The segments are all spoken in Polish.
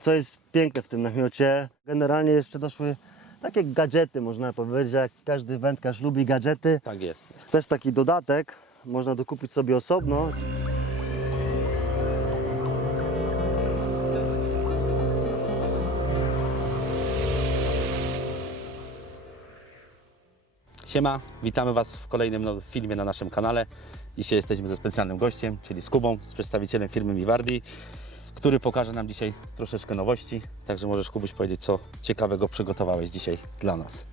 Co jest piękne w tym namiocie, generalnie jeszcze doszły takie gadżety, można powiedzieć, jak każdy wędkarz lubi gadżety. Tak jest. Też taki dodatek, można dokupić sobie osobno. Siema, witamy Was w kolejnym filmie na naszym kanale. Dzisiaj jesteśmy ze specjalnym gościem, czyli z Kubą, z przedstawicielem firmy Miwardi, który pokaże nam dzisiaj troszeczkę nowości. Także możesz Kubuś powiedzieć, co ciekawego przygotowałeś dzisiaj dla nas.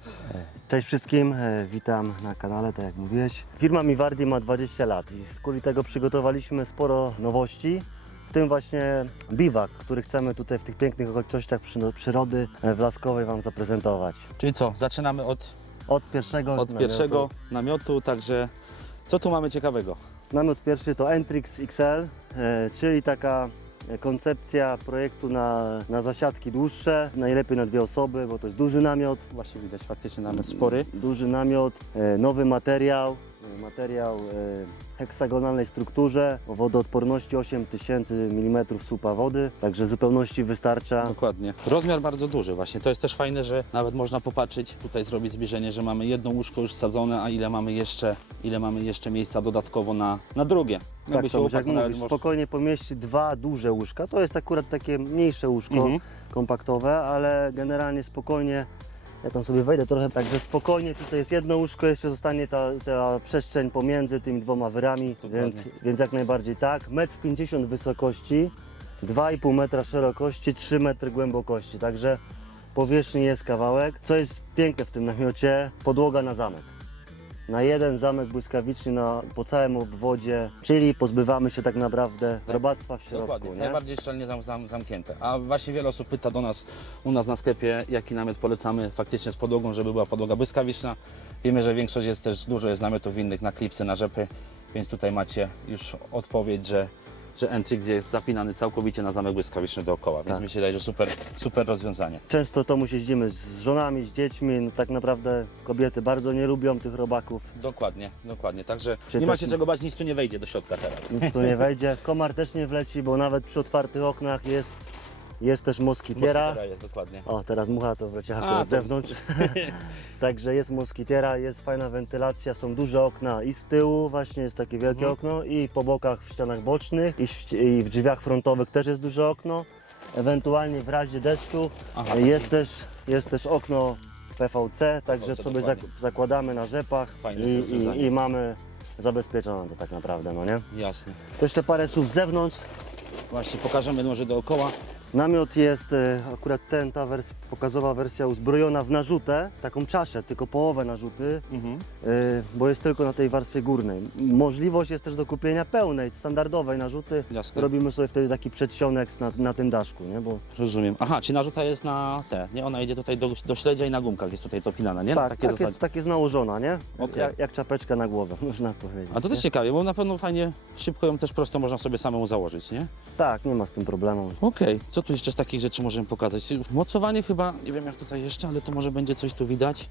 Cześć wszystkim, e, witam na kanale, tak jak mówiłeś. Firma Miwardi ma 20 lat i z kuli tego przygotowaliśmy sporo nowości. W tym właśnie biwak, który chcemy tutaj w tych pięknych okolicznościach przy- przyrody e, Wlaskowej Wam zaprezentować. Czyli co, zaczynamy od, Od pierwszego od namiotu. pierwszego namiotu, także co tu mamy ciekawego? Namiot pierwszy to Entrix XL, e, czyli taka koncepcja projektu na, na zasiadki dłuższe, najlepiej na dwie osoby, bo to jest duży namiot, Właśnie widać faktycznie namiot spory. duży namiot, e, nowy materiał, materiał e, heksagonalnej strukturze o wodoodporności 8000 mm supa wody, także zupełności wystarcza. Dokładnie. Rozmiar bardzo duży właśnie. To jest też fajne, że nawet można popatrzeć, tutaj zrobić zbliżenie, że mamy jedno łóżko już sadzone, a ile mamy jeszcze, ile mamy jeszcze miejsca dodatkowo na, na drugie. Tak, się Tomuś, jak mówisz, może- spokojnie pomieści dwa duże łóżka. To jest akurat takie mniejsze łóżko, Mhm. kompaktowe, ale generalnie spokojnie, ja tam sobie wejdę trochę, także spokojnie, tutaj jest jedno łóżko, jeszcze zostanie ta, ta przestrzeń pomiędzy tymi dwoma wyrami, więc, więc jak najbardziej tak. 1,50 m wysokości, 2,5 metra szerokości, 3 metry głębokości, także powierzchni jest kawałek. Co jest piękne w tym namiocie, podłoga na zamek na jeden zamek błyskawiczny na, po całym obwodzie, czyli pozbywamy się tak naprawdę robactwa w środku. Dokładnie, Nie? najbardziej szczelnie zam, zam, zamknięte. A właśnie wiele osób pyta do nas u nas na sklepie, jaki namiot polecamy faktycznie z podłogą, żeby była podłoga błyskawiczna. Wiemy, że większość jest też, dużo jest namiotów innych na klipsy, na rzepy, więc tutaj macie już odpowiedź, że, że Entrix jest zapinany całkowicie na zamek błyskawiczny dookoła, więc Tak. mi się wydaje, że super, super rozwiązanie. Często to mu jeździmy z żonami, z dziećmi, no tak naprawdę kobiety bardzo nie lubią tych robaków, Dokładnie, dokładnie, także Czy nie ma się czego bać, nic tu nie wejdzie do środka teraz. nic tu nie wejdzie. Komar też nie wleci, bo nawet przy otwartych oknach jest, jest też moskitiera. Moskitera jest, dokładnie. O, teraz mucha to wleciała A, akurat z zewnątrz. Także jest moskitiera, jest fajna wentylacja, są duże okna i z tyłu właśnie jest takie wielkie Mhm. okno i po bokach w ścianach bocznych i w, i w drzwiach frontowych też jest duże okno. Ewentualnie w razie deszczu Aha, jest, też, jest też okno PVC, także PVC, sobie dokładnie. zakładamy na rzepach i, i, i mamy zabezpieczone to tak naprawdę, no nie? Jasne. To jeszcze parę słów z zewnątrz. Właśnie pokażemy może dookoła. Namiot jest e, akurat ten, ta wers pokazowa wersja uzbrojona w narzutę, taką czaszę, tylko połowę narzuty, Mhm. e, bo jest tylko na tej warstwie górnej. Możliwość jest też do kupienia pełnej, standardowej narzuty. Jasne. Robimy sobie wtedy taki przedsionek na, na tym daszku, nie? Bo Rozumiem. Aha, czy narzuta jest na te, nie? Ona idzie tutaj do, do śledzia i na gumkach jest tutaj to pinana, nie? tak, Takie tak, jest, tak jest nałożona, nie? Okej. Jak, jak czapeczka na głowę, można powiedzieć. A to też nie? ciekawie, bo na pewno fajnie, szybko ją też prosto można sobie samemu założyć, nie? Tak, nie ma z tym problemu. Okej, co tu jeszcze z takich rzeczy możemy pokazać? Mocowanie chyba, nie wiem jak tutaj jeszcze, ale to może będzie coś tu widać.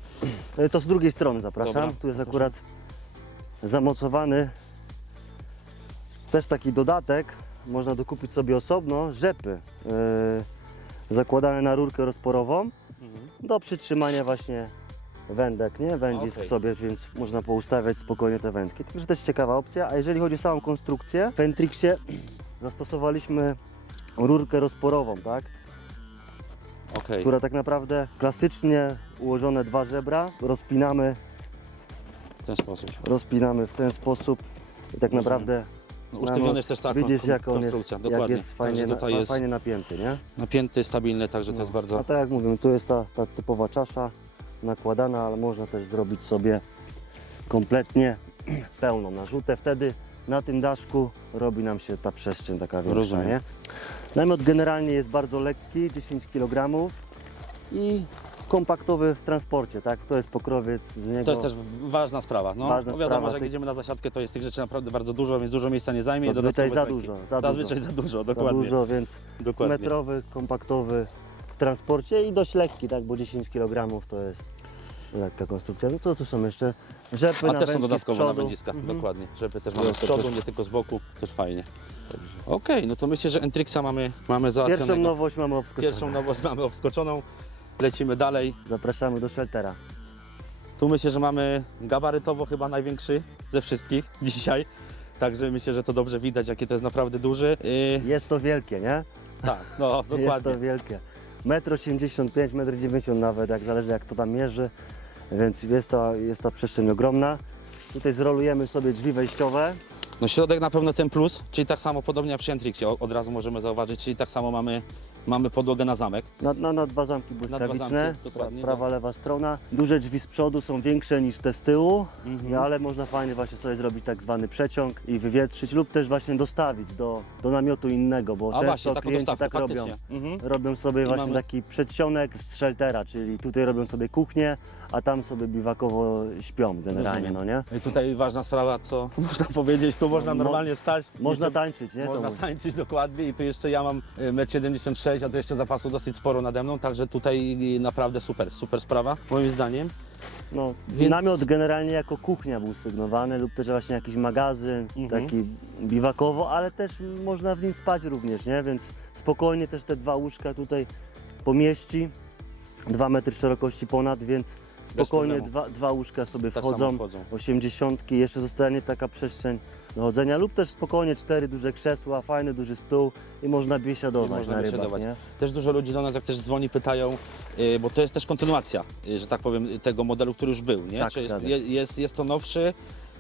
E, To z drugiej strony zapraszam. Dobra, tu jest akurat zamocowany też taki dodatek. Można dokupić sobie osobno rzepy yy, zakładane na rurkę rozporową do przytrzymania właśnie wędek, nie? Wędzisk Okej. sobie, więc można poustawiać spokojnie te wędki. Także jest ciekawa opcja. A jeżeli chodzi o samą konstrukcję, w Entrixie zastosowaliśmy rurkę rozporową, tak? Okej, która tak naprawdę klasycznie ułożone dwa żebra rozpinamy, w ten sposób. rozpinamy w ten sposób i tak naprawdę No, usztywniony jest też ta widzisz kon- jak on jest, konstrukcja, jak dokładnie. jest fajnie, na, jest fajnie napięty, nie? napięty, stabilny, także to jest A bardzo... tak jak mówimy, tu jest ta, ta typowa czasza nakładana, ale można też zrobić sobie kompletnie pełną narzutę. Wtedy na tym daszku robi nam się ta przestrzeń taka większa, Rozumiem. nie? Namiot generalnie jest bardzo lekki, 10 kg i kompaktowy w transporcie, tak? To jest pokrowiec z niego. To jest też ważna sprawa. No, Ważna wiadomo, sprawa, że jak ty- jedziemy na zasiadkę, to jest tych rzeczy naprawdę bardzo dużo, więc dużo miejsca nie zajmie. i Zazwyczaj za dużo, za Zazwyczaj dużo. za dużo, za dokładnie. dużo, więc dokładnie. metrowy, kompaktowy w transporcie i dość lekki, tak? Bo 10 kg to jest lekka konstrukcja. No to tu są jeszcze rzepy A też są wędki z dodatkowo przodu. nawędziska, Mhm. dokładnie. Żeby też mamy z przodu, nie tylko z boku, też fajnie. Okej, no to myślę, że Entrixa mamy, mamy załatwionego. Pierwszą nowość mamy obskoczoną. Pierwszą nowość mamy obskoczoną. Lecimy dalej. Zapraszamy do sheltera. Tu myślę, że mamy gabarytowo chyba największy ze wszystkich dzisiaj. Także myślę, że to dobrze widać, jakie to jest naprawdę duży. Yy, Jest to wielkie, nie? tak, no Jest dokładnie. to wielkie. 1,85 m, 1,90 m nawet, jak zależy jak to tam mierzy. Więc jest ta, jest ta przestrzeń ogromna. Tutaj zrolujemy sobie drzwi wejściowe. No środek na pewno ten plus, czyli tak samo podobnie jak przy Entrixie, od razu możemy zauważyć, czyli tak samo mamy, mamy podłogę na zamek. Na, na, na dwa zamki dwa błyskawiczne, zamki, dokładnie, prawa, no. lewa strona. Duże drzwi z przodu są większe niż te z tyłu, Mhm. ale można fajnie właśnie sobie zrobić tak zwany przeciąg i wywietrzyć lub też właśnie dostawić do, do namiotu innego, bo A często właśnie, klienci tak robią. Mhm. Robią sobie I właśnie mamy- taki przedsionek z sheltera, czyli tutaj robią sobie kuchnię, a tam sobie biwakowo śpią generalnie, Rozumiem. no nie? I tutaj ważna sprawa, co można powiedzieć, tu można Mo- normalnie stać. Można tańczyć, nie? Można tańczyć dokładnie i tu jeszcze ja mam y, 1,76 m, a to jeszcze zapasu dosyć sporo nade mną, także tutaj naprawdę super, super sprawa moim zdaniem. No, Więc- Namiot generalnie jako kuchnia był sygnowany lub też właśnie jakiś magazyn, Mhm. taki biwakowo, ale też można w nim spać również, nie? Więc spokojnie też te dwa łóżka tutaj pomieści. Dwa metry szerokości ponad, więc spokojnie problemu. dwa, dwa łóżka sobie Tak wchodzą. samo wchodzą. 80, jeszcze zostanie taka przestrzeń do chodzenia lub też spokojnie cztery duże krzesła, fajny duży stół i można biesiadować I można na rybach, biesiadować. Też dużo ludzi do nas, jak też dzwoni, pytają, y, bo to jest też kontynuacja, y, że tak powiem, tego modelu, który już był, nie? Tak, Czy jest, je- jest, jest to nowszy,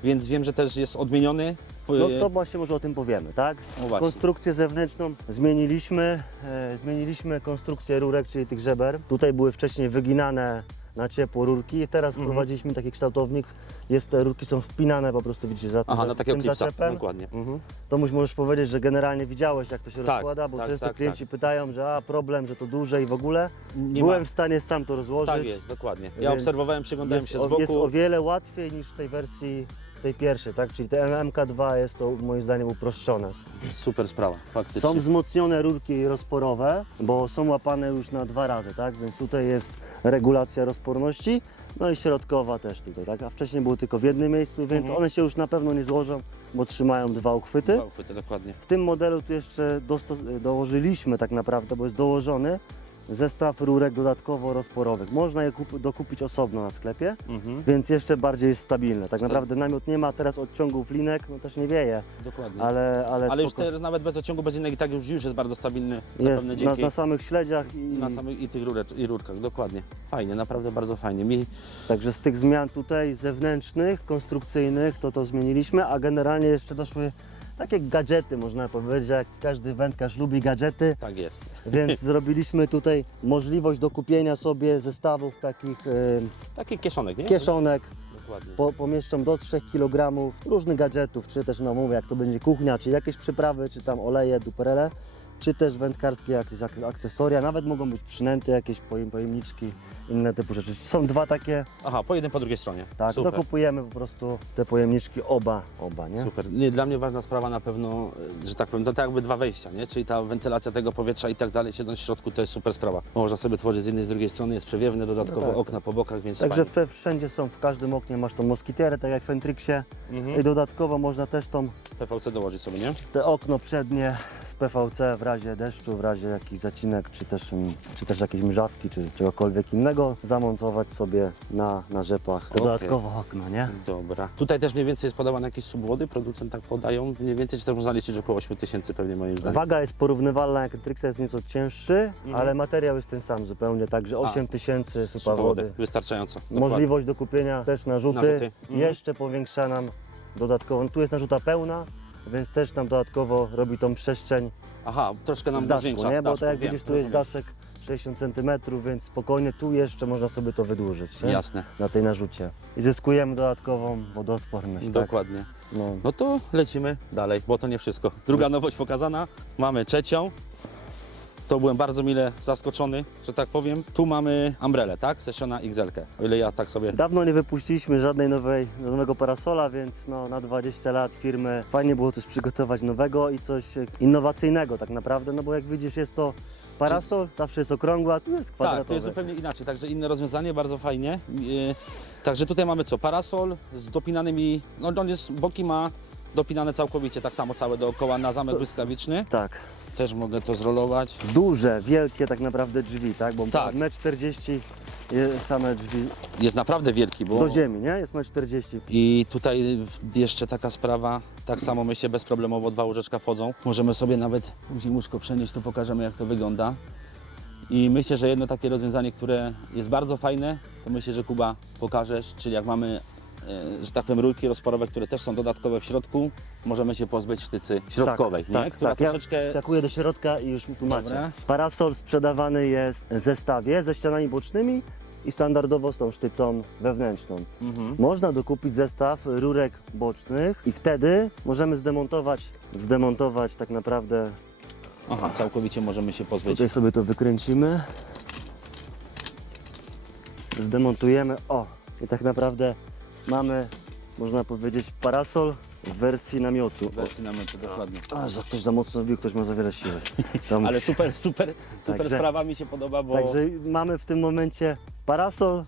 więc wiem, że też jest odmieniony. No Y, to właśnie może o tym powiemy, tak? No. Konstrukcję zewnętrzną zmieniliśmy. E, zmieniliśmy konstrukcję rurek, czyli tych żeber. Tutaj były wcześniej wyginane na ciepło rurki. Teraz Mhm. wprowadziliśmy taki kształtownik. Jest, te rurki są wpinane po prostu, widzicie, za, Aha, za na takiego tym klipsa, zaczepem. dokładnie. Mhm. To muś- możesz powiedzieć, że generalnie widziałeś, jak to się Tak, rozkłada, bo tak, często tak, klienci tak. pytają, że a problem, że to duże i w ogóle. Nie Byłem ma. w stanie sam to rozłożyć. Tak jest, dokładnie. Ja obserwowałem, przyglądałem jest, się z boku. jest o wiele łatwiej niż w tej wersji tej pierwszej, tak? Czyli te MK2 jest to moim zdaniem uproszczone. Super sprawa, faktycznie. Są wzmocnione rurki rozporowe, bo są łapane już na dwa razy, tak? Więc tutaj jest regulacja rozporności, no i środkowa też tutaj, tak? A wcześniej było tylko w jednym miejscu, więc Mhm. one się już na pewno nie złożą, bo trzymają dwa uchwyty. Dwa uchwyty, dokładnie. W tym modelu tu jeszcze dosto- dołożyliśmy tak naprawdę, bo jest dołożony zestaw rurek dodatkowo rozporowych. Można je kup- dokupić osobno na sklepie, Mhm. więc jeszcze bardziej jest stabilne. Tak naprawdę namiot nie ma teraz odciągów linek, no też nie wieje, Dokładnie. ale, ale, Ale już teraz nawet bez odciągu, bez innego i tak już, już jest bardzo stabilny. jest na, na samych śledziach i, na samych i tych rurek, i rurkach, dokładnie. Fajnie, naprawdę bardzo fajnie. Mi Także z tych zmian tutaj zewnętrznych, konstrukcyjnych, to to zmieniliśmy, a generalnie jeszcze doszły takie gadżety, można powiedzieć, jak każdy wędkarz lubi gadżety, tak jest. więc zrobiliśmy tutaj możliwość do kupienia sobie zestawów takich y, Taki kieszonek, nie? kieszonek, Dokładnie. po, pomieszczą do 3 kg różnych gadżetów, czy też no mówię, jak to będzie kuchnia, czy jakieś przyprawy, czy tam oleje, duperele, czy też wędkarskie jakieś ak- akcesoria, nawet mogą być przynęty, jakieś pojem, pojemniczki, inne typu rzeczy. Są dwa takie Aha, po jednym, po drugiej stronie. Tak, Super. dokupujemy po prostu te pojemniczki oba, oba, nie? Super. Nie, dla mnie ważna sprawa na pewno, że tak powiem, to tak jakby dwa wejścia, nie? Czyli ta wentylacja tego powietrza i tak dalej, siedząc w środku, to jest super sprawa. Można sobie tworzyć z jednej, z drugiej strony, jest przewiewne, dodatkowo No tak. okna po bokach, więc Także fajnie. we, wszędzie są, w każdym oknie masz tą moskitierę, tak jak w Fentrixie Mhm. i dodatkowo można też tą, PVC dołożyć sobie, nie? te okno przednie z PVC w razie deszczu, w razie jakichś zacinek, czy też, mm, czy też jakiejś mrzawki, czy czegokolwiek innego, zamontować sobie na, na rzepach. Dodatkowo okno, nie? Dobra. Tutaj też mniej więcej jest podawane jakieś subwody, producent tak podają, mniej więcej, czy też można liczyć około 8 tysięcy pewnie moim zdaniem. Waga jest porównywalna, jak Trixa jest nieco cięższy, Mhm. ale materiał jest ten sam zupełnie, także 8000 supa Subwody, wody. wystarczająco. Dokładnie. Możliwość do kupienia też narzuty. Narzuty. Mhm. Jeszcze powiększa nam dodatkowo. Tu jest narzuta pełna, więc też nam dodatkowo robi tą przestrzeń Aha, troszkę nam z daszku, nie? Bo tak jak widzisz, tu jest daszek 60 cm, więc spokojnie tu jeszcze można sobie to wydłużyć, nie? Jasne, Na tej narzucie. I zyskujemy dodatkową wodoodporność, tak? dokładnie. No. No to lecimy dalej, bo to nie wszystko. Druga nowość pokazana, mamy trzecią. To byłem bardzo mile zaskoczony, że tak powiem. Tu mamy umbrelę, tak? Sessiona XL, o ile ja tak sobie... Dawno nie wypuściliśmy żadnej nowej, nowego parasola, więc no, na 20 lat firmy fajnie było coś przygotować nowego i coś innowacyjnego tak naprawdę, no bo jak widzisz jest to parasol, zawsze jest okrągły, a tu jest kwadratowy. Tak, to jest zupełnie inaczej, także inne rozwiązanie, bardzo fajnie. Yy, Także tutaj mamy co? Parasol z dopinanymi, no on jest, boki ma dopinane całkowicie tak samo całe dookoła na zamek błyskawiczny. Tak. Też mogę to zrolować. Duże, wielkie tak naprawdę drzwi, tak? Bo Tak. 1,40 m same drzwi Jest naprawdę wielki, bo... do ziemi, nie? Jest 1,40 m. I tutaj jeszcze taka sprawa, tak samo myślę bezproblemowo dwa łóżeczka wchodzą. Możemy sobie nawet później łóżko przenieść, to pokażemy jak to wygląda. I myślę, że jedno takie rozwiązanie, które jest bardzo fajne, to myślę, że Kuba pokażesz, czyli jak mamy, że tak powiem, rurki rozporowe, które też są dodatkowe w środku, możemy się pozbyć sztycy środkowej, tak, nie? Tak, która tak. Ja troszeczkę... skakuję do środka i już tłumaczę. Dobra. Parasol sprzedawany jest w zestawie ze ścianami bocznymi i standardowo z tą sztycą wewnętrzną. Mhm. Można dokupić zestaw rurek bocznych i wtedy możemy zdemontować, zdemontować tak naprawdę, Aha, całkowicie możemy się pozbyć. tutaj sobie to wykręcimy, zdemontujemy, o i tak naprawdę mamy, można powiedzieć, parasol w wersji namiotu. Wersji namiotu, dokładnie. A, za ktoś za mocno bił, ktoś ma za wiele siły. Tam- Ale super, super, super Także- sprawa mi się podoba, bo... Także mamy w tym momencie parasol,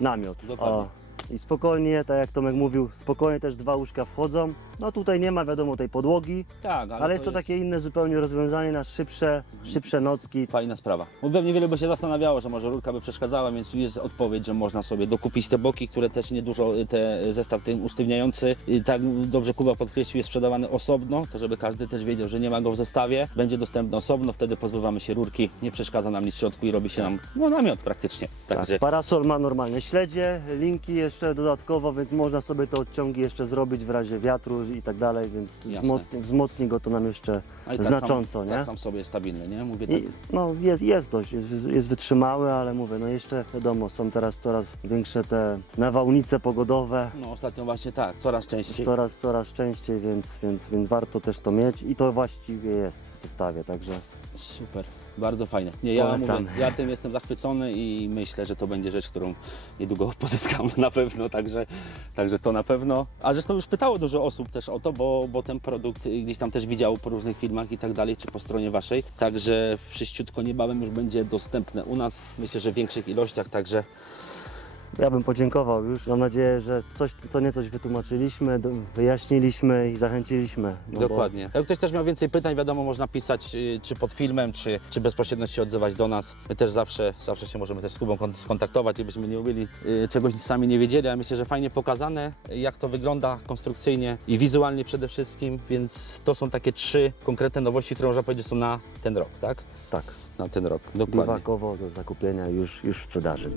namiot. Dokładnie. I spokojnie, tak jak Tomek mówił, spokojnie też dwa łóżka wchodzą. No tutaj nie ma wiadomo tej podłogi, tak, ale, jest to takie inne zupełnie rozwiązanie na szybsze, szybsze nocki. Fajna sprawa. Bo pewnie wiele by się zastanawiało, że może rurka by przeszkadzała, więc tu jest odpowiedź, że można sobie dokupić te boki, które też niedużo, y, te zestaw ten usztywniający, tak dobrze Kuba podkreślił, jest sprzedawany osobno, to żeby każdy też wiedział, że nie ma go w zestawie, będzie dostępny osobno, wtedy pozbywamy się rurki, nie przeszkadza nam nic w środku i robi się nam no, namiot praktycznie. Także Tak, parasol ma normalne śledzie, linki jeszcze dodatkowo, więc można sobie te odciągi jeszcze zrobić w razie wiatru i tak dalej, więc Jasne. wzmocni, wzmocni go to nam jeszcze a i tak znacząco, sam, nie? Tak sam sobie jest stabilny, nie? Mówię tak. I, no jest, jest dość, jest, jest wytrzymały, ale mówię, no jeszcze wiadomo, są teraz coraz większe te nawałnice pogodowe, No ostatnio właśnie tak, coraz częściej. coraz, coraz częściej, więc, więc, więc warto też to mieć i to właściwie jest w zestawie, także Super, bardzo fajne. Nie, ja, Polecamy. mówię, ja tym jestem zachwycony i myślę, że to będzie rzecz, którą niedługo pozyskamy na pewno, także, także to na pewno. A zresztą już pytało dużo osób też o to, bo, bo ten produkt gdzieś tam też widziało po różnych filmach i tak dalej, czy po stronie waszej. Także wszyściutko niebawem już będzie dostępne u nas, myślę, że w większych ilościach, także ja bym podziękował już. Mam nadzieję, że coś, co niecoś wytłumaczyliśmy, do- wyjaśniliśmy i zachęciliśmy. no bo- Dokładnie. Jak ktoś też miał więcej pytań, wiadomo, można pisać y, czy pod filmem, czy, czy bezpośrednio się odzywać do nas. My też zawsze, zawsze się możemy też z Kubą kon- skontaktować, gdybyśmy nie umieli y, czegoś sami nie wiedzieli, a myślę, że fajnie pokazane, y, jak to wygląda konstrukcyjnie i wizualnie przede wszystkim, więc to są takie trzy konkretne nowości, które można powiedzieć są na ten rok, tak? Tak, Na ten rok, dokładnie. biwakowo do zakupienia już, już w sprzedaży.